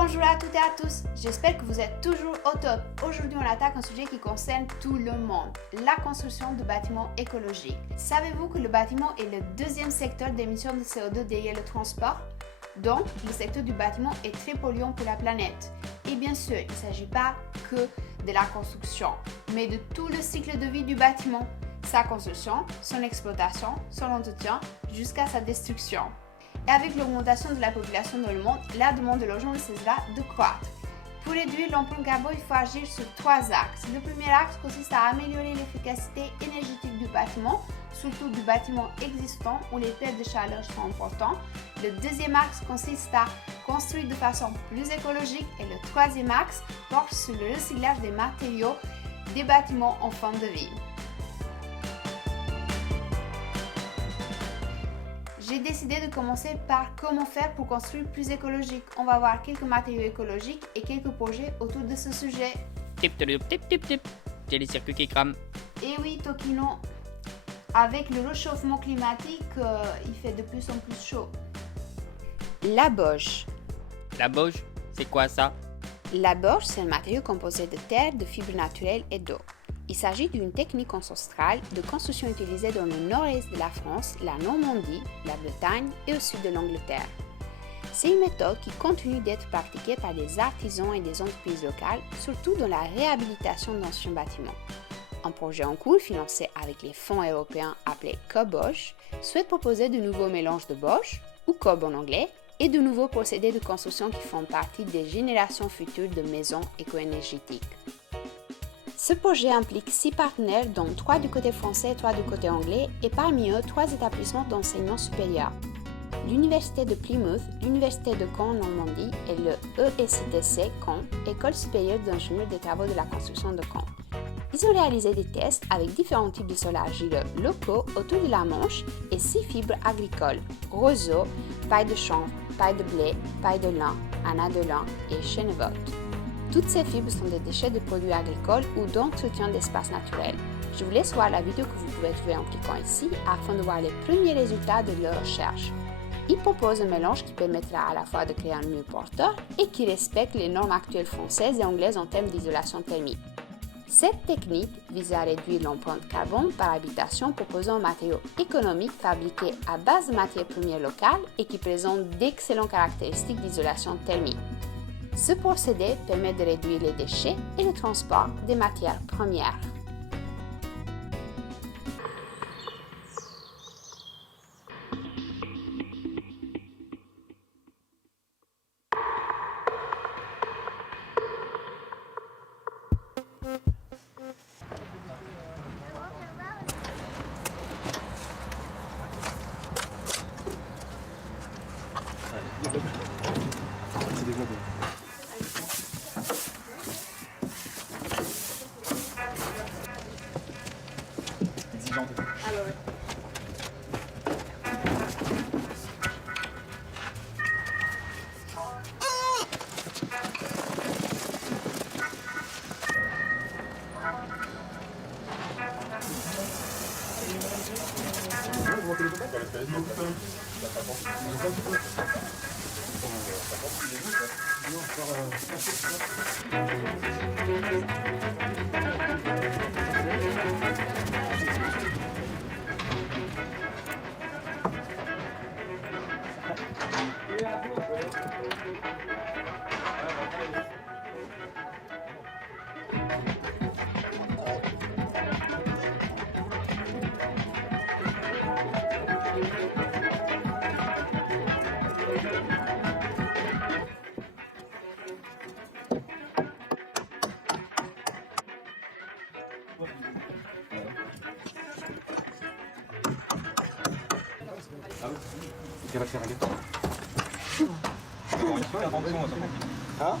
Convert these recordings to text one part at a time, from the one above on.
Bonjour à toutes et à tous, j'espère que vous êtes toujours au top. Aujourd'hui, on attaque un sujet qui concerne tout le monde, la construction de bâtiments écologiques. Savez-vous que le bâtiment est le deuxième secteur d'émissions de CO2 derrière le transport? Donc, le secteur du bâtiment est très polluant pour la planète. Et bien sûr, il ne s'agit pas que de la construction, mais de tout le cycle de vie du bâtiment, sa construction, son exploitation, son entretien, jusqu'à sa destruction. Et avec l'augmentation de la population dans le monde, la demande de logement ne cessera de croître. Pour réduire l'empreinte carbone, il faut agir sur trois axes. Le premier axe consiste à améliorer l'efficacité énergétique du bâtiment, surtout du bâtiment existant où les pertes de chaleur sont importantes. Le deuxième axe consiste à construire de façon plus écologique et le troisième axe porte sur le recyclage des matériaux des bâtiments en fin de vie. J'ai décidé de commencer par comment faire pour construire plus écologique. On va voir quelques matériaux écologiques et quelques projets autour de ce sujet. Tip, tip, tip, tip, tip. J'ai les circuits qui crament. Et oui, Tokino, avec le réchauffement climatique, il fait de plus en plus chaud. La boge. La boge, c'est quoi ça? La boge, c'est un matériau composé de terre, de fibres naturelles et d'eau. Il s'agit d'une technique ancestrale de construction utilisée dans le nord-est de la France, la Normandie, la Bretagne et au sud de l'Angleterre. C'est une méthode qui continue d'être pratiquée par des artisans et des entreprises locales, surtout dans la réhabilitation d'anciens bâtiments. Un projet en cours financé avec les fonds européens appelé CoBoge souhaite proposer de nouveaux mélanges de boge, ou cob en anglais, et de nouveaux procédés de construction qui font partie des générations futures de maisons éco-énergétiques. Ce projet implique 6 partenaires, dont 3 du côté français et 3 du côté anglais, et parmi eux 3 établissements d'enseignement supérieur. L'Université de Plymouth, l'Université de Caen en Normandie et le ESTC Caen, École supérieure d'ingénieurs des travaux de la construction de Caen. Ils ont réalisé des tests avec différents types de sols argileux locaux autour de la Manche et 6 fibres agricoles, roseau, paille de chanvre, paille de blé, paille de lin, anas de lin et chènevotte. Toutes ces fibres sont des déchets de produits agricoles ou d'entretien d'espaces naturels. Je vous laisse voir la vidéo que vous pouvez trouver en cliquant ici afin de voir les premiers résultats de leur recherche. Ils proposent un mélange qui permettra à la fois de créer un mur porteur et qui respecte les normes actuelles françaises et anglaises en termes d'isolation thermique. Cette technique vise à réduire l'empreinte carbone par habitation en proposant un matériau économique fabriqué à base de matières premières locales et qui présente d'excellentes caractéristiques d'isolation thermique. Ce procédé permet de réduire les déchets et le transport des matières premières. Quelle affaire elle est? Hein?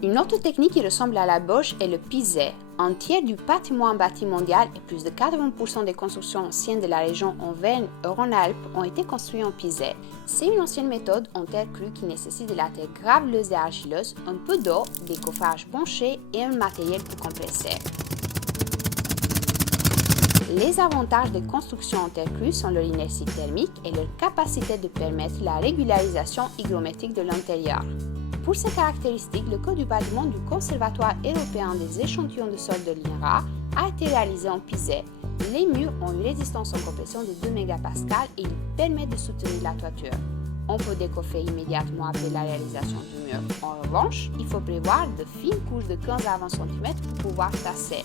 Une autre technique qui ressemble à la boche est le pisé. Un tiers du patrimoine bâti mondial et plus de 80% des constructions anciennes de la région Auvergne-Rhône-Alpes ont été construites en pisé. C'est une ancienne méthode en terre crue qui nécessite de la terre graveleuse et argileuse, un peu d'eau, des coffrages penchés et un matériel pour compresser. Les avantages des constructions en terre crue sont leur inertie thermique et leur capacité de permettre la régularisation hygrométrique de l'intérieur. Pour ces caractéristiques, le code du bâtiment du Conservatoire européen des échantillons de sol de l'INRA a été réalisé en pisé. Les murs ont une résistance en compression de 2 MPa et ils permettent de soutenir la toiture. On peut décoffrer immédiatement après la réalisation du mur. En revanche, il faut prévoir de fines couches de 15 à 20 cm pour pouvoir tasser.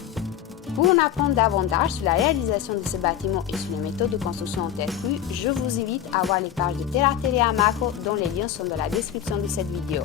Pour en apprendre davantage sur la réalisation de ce bâtiment et sur les méthodes de construction en terre crue, je vous invite à voir les pages de Terra Terre à Macro dont les liens sont dans la description de cette vidéo.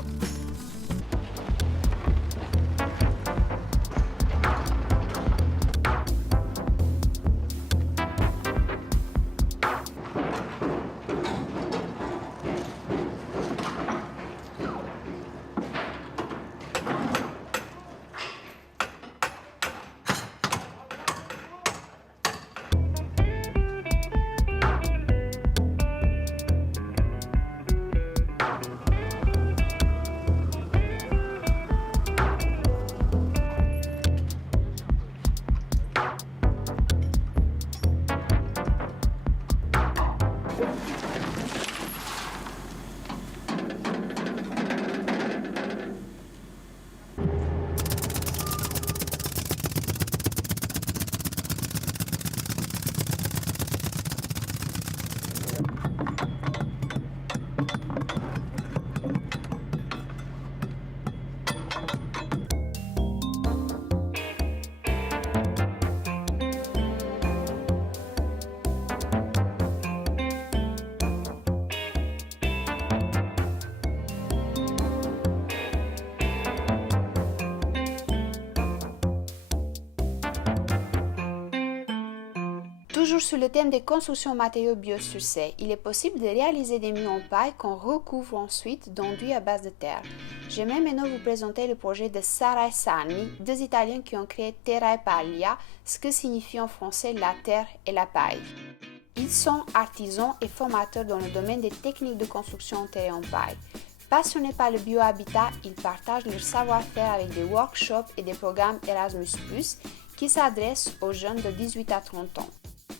Toujours sur le thème des constructions matériaux biosourcés, il est possible de réaliser des murs en paille qu'on recouvre ensuite d'enduit à base de terre. J'aimerais maintenant vous présenter le projet de Sara et Sani, deux Italiens qui ont créé Terra e Paglia, ce que signifie en français la terre et la paille. Ils sont artisans et formateurs dans le domaine des techniques de construction en terre et en paille. Passionnés par le biohabitat, ils partagent leur savoir-faire avec des workshops et des programmes Erasmus+, qui s'adressent aux jeunes de 18 à 30 ans.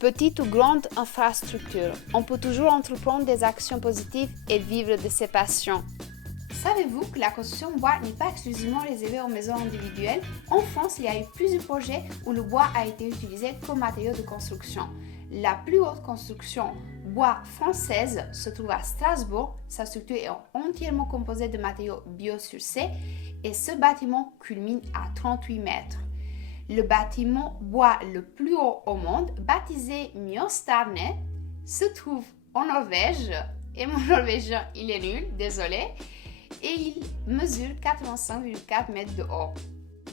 Petite ou grande infrastructure, on peut toujours entreprendre des actions positives et vivre de ses passions. Savez-vous que la construction bois n'est pas exclusivement réservée aux maisons individuelles? En France, il y a eu plusieurs projets où le bois a été utilisé comme matériau de construction. La plus haute construction bois française se trouve à Strasbourg. Sa structure est entièrement composée de matériaux biosourcés et ce bâtiment culmine à 38 mètres. Le bâtiment bois le plus haut au monde, baptisé Mjøstårnet, se trouve en Norvège. Et mon norvégien, il est nul, désolé. Et il mesure 85,4 mètres de haut.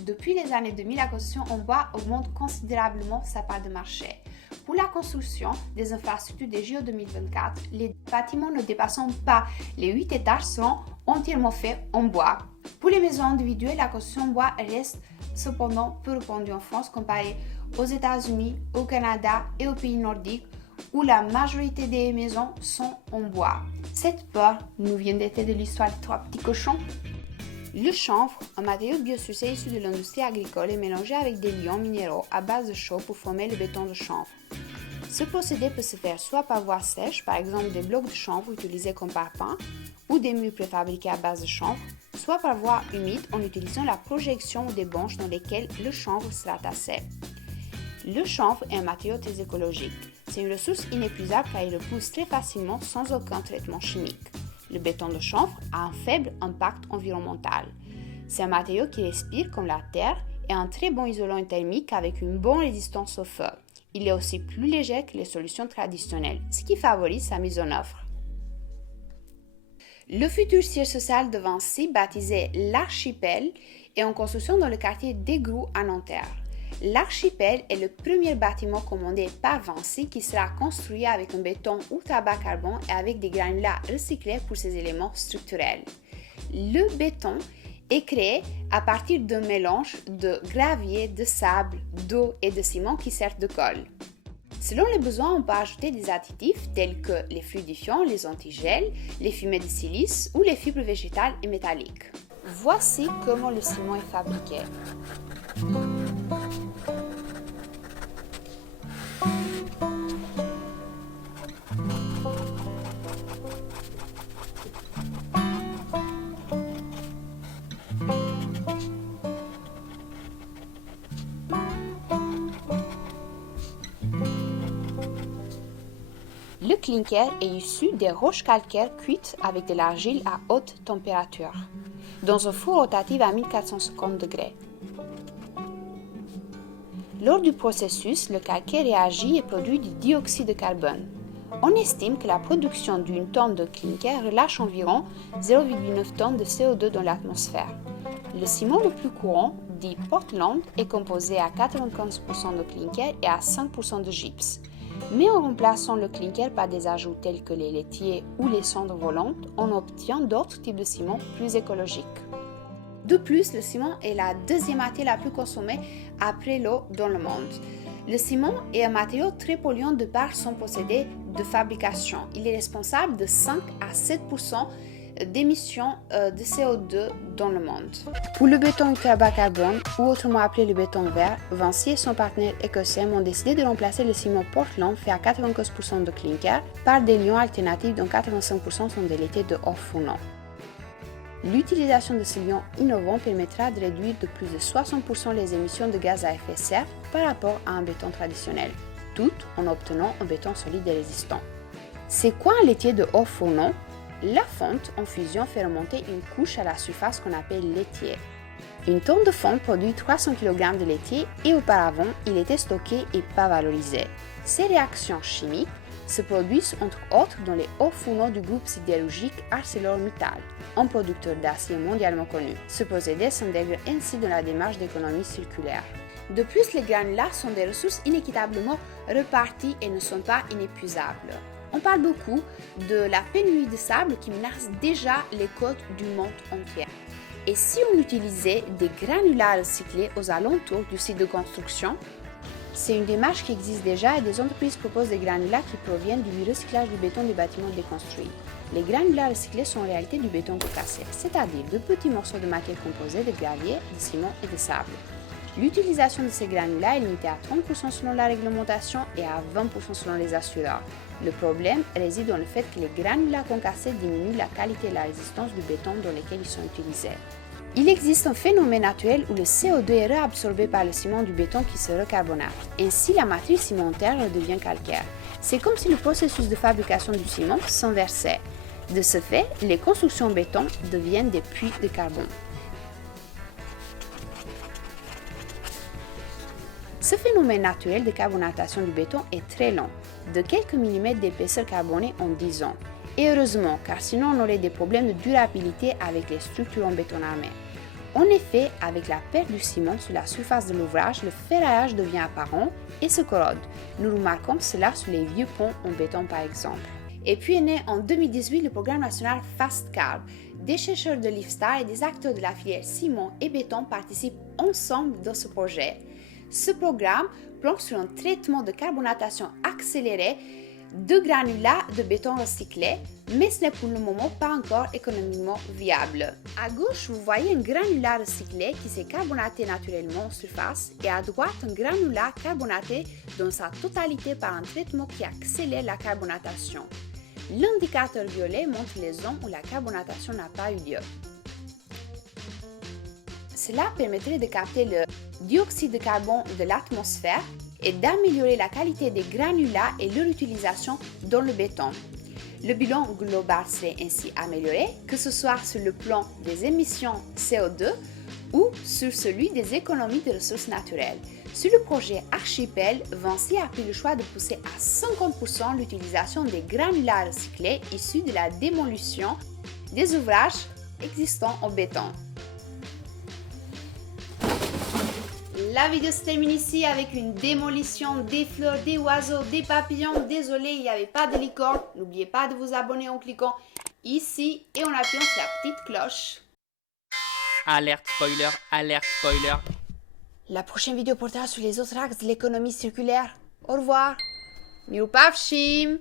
Depuis les années 2000, la construction en bois augmente considérablement sa part de marché. Pour la construction des infrastructures des JO 2024, les bâtiments ne dépassant pas les 8 étages seront entièrement faits en bois. Pour les maisons individuelles, la construction en bois reste cependant peu répandue en France comparée aux États-Unis, au Canada et aux pays nordiques où la majorité des maisons sont en bois. Cette peur nous vient d'être de l'histoire des 3 petits cochons. Le chanvre, un matériau biosourcé issu de l'industrie agricole, est mélangé avec des ions minéraux à base de chaux pour former le béton de chanvre. Ce procédé peut se faire soit par voie sèche, par exemple des blocs de chanvre utilisés comme parpaing, ou des murs préfabriqués à base de chanvre, soit par voie humide en utilisant la projection des banches dans lesquelles le chanvre sera tassé. Le chanvre est un matériau très écologique. C'est une ressource inépuisable car il repousse très facilement sans aucun traitement chimique. Le béton de chanvre a un faible impact environnemental. C'est un matériau qui respire comme la terre et un très bon isolant thermique avec une bonne résistance au feu. Il est aussi plus léger que les solutions traditionnelles, ce qui favorise sa mise en œuvre. Le futur siège social de Vinci, baptisé l'Archipel, est en construction dans le quartier d'Égroux à Nanterre. L'Archipel est le premier bâtiment commandé par Vinci qui sera construit avec un béton ultra bas carbone et avec des granulats recyclés pour ses éléments structurels. Le béton est créé à partir d'un mélange de gravier, de sable, d'eau et de ciment qui servent de colle. Selon les besoins, on peut ajouter des additifs tels que les fluidifiants, les antigels, les fumées de silice ou les fibres végétales et métalliques. Voici comment le ciment est fabriqué. Le clinker est issu des roches calcaires cuites avec de l'argile à haute température, dans un four rotatif à 1450 degrés. Lors du processus, le calcaire réagit et produit du dioxyde de carbone. On estime que la production d'une tonne de clinker relâche environ 0,9 tonnes de CO2 dans l'atmosphère. Le ciment le plus courant, dit Portland, est composé à 95% de clinker et à 5% de gypse. Mais en remplaçant le clinker par des ajouts tels que les laitiers ou les cendres volantes, on obtient d'autres types de ciment plus écologiques. De plus, le ciment est la deuxième matière la plus consommée après l'eau dans le monde. Le ciment est un matériau très polluant de par son procédé de fabrication. Il est responsable de 5 à 7% d'émissions de CO2 dans le monde. Pour le béton ultra bas carbone, ou autrement appelé le béton vert, Vinci et son partenaire écossais ont décidé de remplacer le ciment Portland fait à 95% de clinker par des liants alternatifs dont 85% sont des laitiers de haut fourneau. L'utilisation de ces liants innovants permettra de réduire de plus de 60% les émissions de gaz à effet de serre par rapport à un béton traditionnel, tout en obtenant un béton solide et résistant. C'est quoi un laitier de haut fourneau? La fonte en fusion fait remonter une couche à la surface qu'on appelle laitier. Une tonne de fonte produit 300 kg de laitier et auparavant, il était stocké et pas valorisé. Ces réactions chimiques se produisent entre autres dans les hauts fourneaux du groupe sidérurgique ArcelorMittal, un producteur d'acier mondialement connu. Ce procédé s'intègre ainsi dans la démarche d'économie circulaire. De plus, les granulats sont des ressources inéquitablement reparties et ne sont pas inépuisables. On parle beaucoup de la pénurie de sable qui menace déjà les côtes du monde entier. Et si on utilisait des granulats recyclés aux alentours du site de construction? C'est une démarche qui existe déjà et des entreprises proposent des granulats qui proviennent du recyclage du béton des bâtiments déconstruits. Les granulats recyclés sont en réalité du béton concassé, c'est-à-dire de petits morceaux de matière composée de gravier, de ciment et de sable. L'utilisation de ces granulats est limitée à 30% selon la réglementation et à 20% selon les assureurs. Le problème réside dans le fait que les granulats concassés diminuent la qualité et la résistance du béton dans lequel ils sont utilisés. Il existe un phénomène naturel où le CO2 est réabsorbé par le ciment du béton qui se recarbonate. Ainsi, la matrice cimentaire devient calcaire. C'est comme si le processus de fabrication du ciment s'inversait. De ce fait, les constructions en béton deviennent des puits de carbone. Ce phénomène naturel de carbonatation du béton est très lent, de quelques millimètres d'épaisseur carbonée en 10 ans. Et heureusement, car sinon on aurait des problèmes de durabilité avec les structures en béton armé. En effet, avec la perte du ciment sur la surface de l'ouvrage, le ferraillage devient apparent et se corrode. Nous remarquons cela sur les vieux ponts en béton par exemple. Et puis est né en 2018 le programme national Fast Carb. Des chercheurs de l'IFSTAR et des acteurs de la filière ciment et béton participent ensemble dans ce projet. Ce programme planche sur un traitement de carbonatation accéléré de granulats de béton recyclés, mais ce n'est pour le moment pas encore économiquement viable. À gauche, vous voyez un granulat recyclé qui s'est carbonaté naturellement en surface et à droite, un granulat carbonaté dans sa totalité par un traitement qui accélère la carbonatation. L'indicateur violet montre les zones où la carbonatation n'a pas eu lieu. Cela permettrait de capter le dioxyde de carbone de l'atmosphère et d'améliorer la qualité des granulats et leur utilisation dans le béton. Le bilan global serait ainsi amélioré, que ce soit sur le plan des émissions CO2 ou sur celui des économies de ressources naturelles. Sur le projet Archipel, Vinci a pris le choix de pousser à 50% l'utilisation des granulats recyclés issus de la démolition des ouvrages existants en béton. La vidéo se termine ici avec une démolition des fleurs, des oiseaux, des papillons. Désolé, il n'y avait pas de licorne. N'oubliez pas de vous abonner en cliquant ici et en appuyant sur la petite cloche. Alerte spoiler, alerte spoiler. La prochaine vidéo portera sur les autres axes de l'économie circulaire. Au revoir. Miłpawsim!